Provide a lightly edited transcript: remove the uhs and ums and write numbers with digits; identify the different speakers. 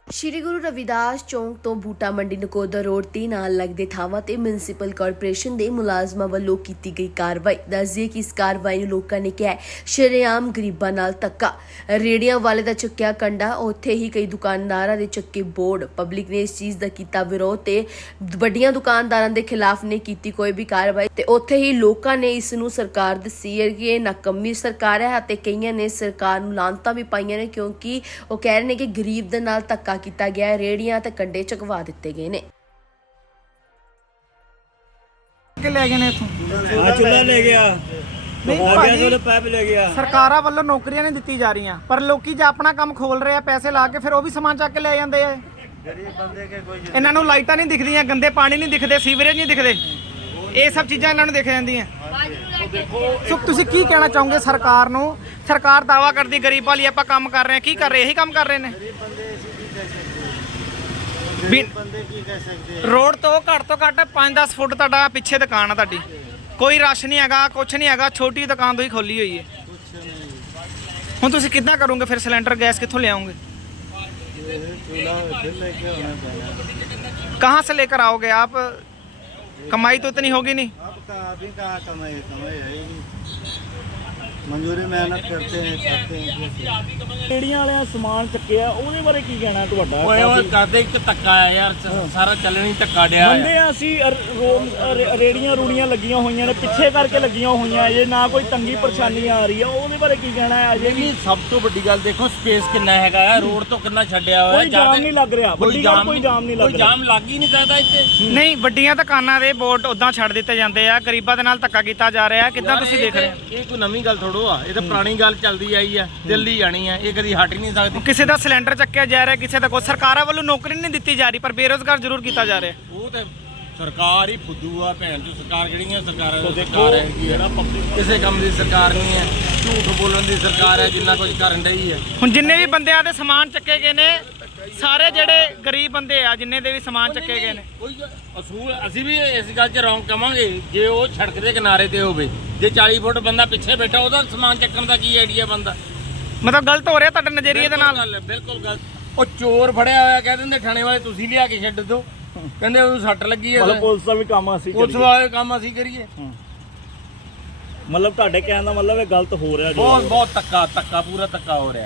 Speaker 1: ਸ਼੍ਰੀ ਗੁਰੂ ਰਵਿਦਾਸ ਚੌਂਕ ਤੋਂ ਬੂਟਾ ਮੰਡੀ ਨਕੋਦਰ ਰੋਡ ਤੇ ਨਾਲ ਲੱਗਦੇ ਥਾਵਾਂ ਤੇ ਮਿਊਨਿਸਪਲ ਕਾਰਪੋਰੇਸ਼ਨ ਦੇ ਮੁਲਾਜ਼ਮਾਂ ਵੱਲੋਂ ਕੀਤੀ ਗਈ ਕਾਰਵਾਈ। ਦੱਸਦੇ ਕਿ ਇਸ ਕਾਰਵਾਈ ਨੂੰ ਲੋਕਾਂ ਨੇ ਕਿਹਾ ਸ਼ਰੇਆਮ ਗਰੀਬਾਂ ਨਾਲ ਧੱਕਾ। ਰੇੜੀਆਂ ਵਾਲੇ ਦਾ ਚੱਕਿਆ ਕੰਡਾ, ਉੱਥੇ ਹੀ ਕਈ ਦੁਕਾਨਦਾਰਾਂ ਦੇ ਚੱਕੇ ਬੋਰਡ। ਪਬਲਿਕ ਨੇ ਇਸ ਚੀਜ਼ ਦਾ ਕੀਤਾ ਵਿਰੋਧ ਤੇ ਵੱਡੀਆਂ ਦੁਕਾਨਦਾਰਾਂ ਦੇ ਖਿਲਾਫ ਨੇ ਕੀਤੀ ਕੋਈ ਵੀ ਕਾਰਵਾਈ ਤੇ ਉੱਥੇ ਹੀ ਲੋਕਾਂ ਨੇ ਇਸ ਨੂੰ ਸਰਕਾਰ ਦੱਸੀ ਹੈ ਕਿ ਇਹ ਨਾਕਾਮੀ ਸਰਕਾਰ ਹੈ ਅਤੇ ਕਈਆਂ ਨੇ ਸਰਕਾਰ ਨੂੰ ਲਾਂਤਾਂ ਵੀ ਪਾਈਆਂ ਨੇ ਕਿਉਂਕਿ ਉਹ ਕਹਿ ਰਹੇ ਨੇ ਕਿ ਗਰੀਬ ਦੇ ਨਾਲ ਧੱਕਾ ਕੀਤਾ ਗਿਆ ਹੈ। ਰੇੜੀਆਂ ਤੇ ਕੰਡੇ ਚਕਵਾ ਦਿੱਤੇ ਗਏ ਨੇ।
Speaker 2: ਲੈ ਗਏ ਨੇ ਇਥੋਂ
Speaker 3: ਚੁੱਲ੍ਹਾ ਲੈ ਗਿਆ, ਪਾਈਪ ਲੈ ਗਿਆ।
Speaker 2: ਸਰਕਾਰਾਂ ਵੱਲੋਂ ਨੌਕਰੀਆਂ ਨਹੀਂ ਦਿੱਤੀ ਜਾ ਰਹੀਆਂ, ਪਰ ਲੋਕੀ ਜੇ ਆਪਣਾ ਕੰਮ ਖੋਲ ਰਹੇ ਆ ਪੈਸੇ ਲਾ ਕੇ, ਫਿਰ ਉਹ ਵੀ ਸਮਾਨ ਚੱਕ ਕੇ ਲੈ ਜਾਂਦੇ ਆ। ਇਹਨਾਂ ਨੂੰ ਲਾਈਟਾਂ ਨਹੀਂ ਦਿਖਦੀਆਂ, ਗੰਦੇ ਪਾਣੀ ਨਹੀਂ ਦਿਖਦੇ, ਸੀਵਰੇਜ ਨਹੀਂ ਦਿਖਦੇ, ਇਹ ਸਭ ਚੀਜ਼ਾਂ ਇਹਨਾਂ ਨੂੰ ਦਿਖ ਜਾਂਦੀਆਂ। ਸੋ ਤੁਸੀਂ ਕੀ ਕਹਿਣਾ ਚਾਹੋਗੇ ਸਰਕਾਰ ਨੂੰ? ਸਰਕਾਰ ਦਾਵਾ ਕਰਦੀ ਗਰੀਬਾਂ ਲਈ ਆਪਾਂ ਕੰਮ ਕਰ ਰਹੇ ਹਾਂ, ਕੀ ਕਰ ਰਹੇ? ਇਹੀ ਕੰਮ ਕਰ ਰਹੇ ਨੇ। ਰੋਡ ਤੋਂ ਘੱਟ 5-10 ਫੁੱਟ ਤੁਹਾਡਾ ਪਿੱਛੇ ਦੁਕਾਨ ਆ ਤੁਹਾਡੀ, ਕੋਈ ਰਸ਼ ਨਹੀਂ ਹੈਗਾ, ਕੁਛ ਨਹੀਂ ਹੈਗਾ, ਛੋਟੀ ਦੁਕਾਨ ਤੋਂ ਹੀ ਖੋਲੀ ਹੋਈ ਹੈ। ਹੁਣ ਤੁਸੀਂ ਕਿੱਦਾਂ ਕਰੋਗੇ ਫਿਰ? ਸਿਲੰਡਰ ਗੈਸ ਕਿੱਥੋਂ ਲਿਆਓਗੇ? कहाँ से लेकर आओगे आप? कमाई तो इतनी होगी नहीं।
Speaker 4: अभी कहाँ कमाई है, मजदूरी मेहनत करते हैं, खाते हैं।
Speaker 3: ਰੇੜੀਆਂ ਵਾਲਿਆਂ ਸਮਾਨ ਚੱਕਿਆ, ਉਹਦੇ ਬਾਰੇ ਕੀ ਕਹਿਣਾ ਤੁਹਾਡਾ?
Speaker 5: ਓਏ ਕਰਦੇ ਇੱਕ ਧੱਕਾ ਆ ਯਾਰ, ਸਾਰਾ ਚੱਲਣੀ ਧੱਕਾ ਡਿਆ
Speaker 3: ਬੰਦੇ ਆ ਅਸੀਂ ਰੇੜੀਆਂ ਰੂੜੀਆਂ ਲੱਗੀਆਂ ਹੋਈਆਂ ਨੇ, ਪਿੱਛੇ ਕਰਕੇ ਲੱਗੀਆਂ ਹੋਈਆਂ ਜੇ ਨਾ ਕੋਈ ਤੰਗੀ ਪਰੇਸ਼ਾਨੀ ਆ ਰਹੀ ਆ, ਉਹਦੇ ਬਾਰੇ ਕੀ ਕਹਿਣਾ ਹੈ? ਅਜੇ ਵੀ
Speaker 5: ਸਭ ਤੋਂ ਵੱਡੀ ਗੱਲ ਦੇਖੋ ਸਪੇਸ ਕਿੰਨਾ ਹੈਗਾ ਆ, ਰੋਡ ਤੋਂ ਕਿੰਨਾ ਛੱਡਿਆ ਹੋਇਆ।
Speaker 3: ਕੋਈ ਜਾਮ ਨਹੀਂ ਲੱਗ ਰਿਹਾ, ਵੱਡੀ ਗੱਲ ਕੋਈ ਜਾਮ ਨਹੀਂ ਲੱਗ ਰਿਹਾ,
Speaker 5: ਕੋਈ ਜਾਮ ਲੱਗ ਹੀ ਨਹੀਂ ਸਕਦਾ ਇੱਥੇ।
Speaker 2: ਨਹੀਂ, ਵੱਡੀਆਂ ਦੁਕਾਨਾਂ ਦੇ ਬੋਰਡ ਉਦਾਂ ਛੱਡ ਦਿੱਤੇ ਜਾਂਦੇ ਆ, ਗਰੀਬਾਂ ਦੇ ਨਾਲ ਧੱਕਾ ਕੀਤਾ ਜਾ ਰਿਹਾ। ਕਿੱਦਾਂ ਤੁਸੀਂ ਦੇਖ ਰਹੇ ਹੋ?
Speaker 5: ਇਹ ਕੋਈ ਨਵੀਂ ਗੱਲ ਥੋੜੋ ਆ, ਇਹ ਤਾਂ ਪੁਰਾਣੀ ਗੱਲ ਚੱਲਦੀ ਆਈ ਆ, ਦਿੱਲੀ ਜਾਣੀ ਆ, ਇਹ ਕਦੀ ਹਟ ਹੀ ਨਹੀਂ ਸਕਦੀ।
Speaker 2: ਕਿਸੇ ਦਾ ਸਿਲੰਡਰ ਚੱਕਿਆ ਜਾ ਰਿਹਾ, ਕਿਸੇ ਦਾ ਕੋਈ। ਸਰਕਾਰਾਂ ਵੱਲੋਂ ਨੌਕਰੀ ਨਹੀਂ ਦਿੱਤੀ ਜਾ ਰਹੀ, ਪਰ ਬੇਰੁਜ਼ਗਾਰ ਜ਼ਰੂਰ ਕੀਤਾ ਜਾ ਰਿਹਾ।
Speaker 5: ਉਹ ਤੇ ਸਰਕਾਰ ਹੀ ਫੁੱਦੂ ਆ, ਭੈਣ ਚੋ ਸਰਕਾਰ ਕਿਹੜੀਆਂ ਸਰਕਾਰਾਂ ਦੀ ਸਰਕਾਰ ਹੈ ਜਿਹੜਾ ਕਿਸੇ ਕੰਮ ਦੀ ਸਰਕਾਰ ਨਹੀਂ ਹੈ, ਝੂਠ ਬੋਲਣ ਦੀ ਸਰਕਾਰ ਹੈ, ਜਿੰਨਾ ਕੁਝ ਕਰਨ ਡਈ ਹੈ।
Speaker 2: ਹੁਣ ਜਿੰਨੇ ਵੀ ਬੰਦਿਆਂ ਦੇ ਸਮਾਨ ਚੱਕੇ ਗਏ ਨੇ, ਸਾਰੇ ਜਿਹੜੇ ਗਰੀਬ ਬੰਦੇ ਆ, ਜਿੰਨੇ ਦੇ ਵੀ ਸਮਾਨ ਚੱਕੇ ਗਏ ਨੇ,
Speaker 5: ਕੋਈ ਅਸੂਲ ਅਸੀਂ ਵੀ ਇਸ ਗੱਲ 'ਚ ਰੌਂਗ ਕਵਾਂਗੇ ਜੇ ਉਹ ਸੜਕ ਦੇ ਕਿਨਾਰੇ ਤੇ ਹੋਵੇ, ਜੇ 40 ਫੁੱਟ ਬੰਦਾ ਪਿੱਛੇ ਬੈਠਾ, ਉਹਦਾ ਸਮਾਨ ਚੱਕਣ ਦਾ ਕੀ ਆਈਡੀਆ ਬੰਦਾ?
Speaker 2: ਮਤਲਬ ਗਲਤ ਹੋ ਰਿਹਾ ਤੁਹਾਡੇ ਨਜ਼ਰੀਏ ਦੇ ਨਾਲ?
Speaker 5: ਬਿਲਕੁਲ ਗਲਤ। ਉਹ ਚੋਰ ਫੜਿਆ ਹੋਇਆ, ਕਹਿ ਦਿੰਦੇ ਥਾਣੇ ਵਾਲੇ ਤੁਸੀਂ ਲਿਆ ਕੇ ਛੱਡ ਦਿਓ, ਕਹਿੰਦੇ ਉਹਨੂੰ ਸੱਟ ਲੱਗੀ ਹੈ।
Speaker 3: ਮਤਲਬ ਪੁਲਿਸ ਦਾ ਵੀ ਕੰਮ ਅਸੀਂ
Speaker 5: ਪੁਲਿਸ ਵਾਲੇ ਕੰਮ ਅਸੀਂ ਕਰੀਏ।
Speaker 3: ਮਤਲਬ ਤੁਹਾਡੇ ਕਹਿਣ ਦਾ ਮਤਲਬ ਇਹ ਗਲਤ ਹੋ ਰਿਹਾ?
Speaker 5: ਬਹੁਤ ਧੱਕਾ ਪੂਰਾ ਧੱਕਾ ਹੋ ਰਿਹਾ।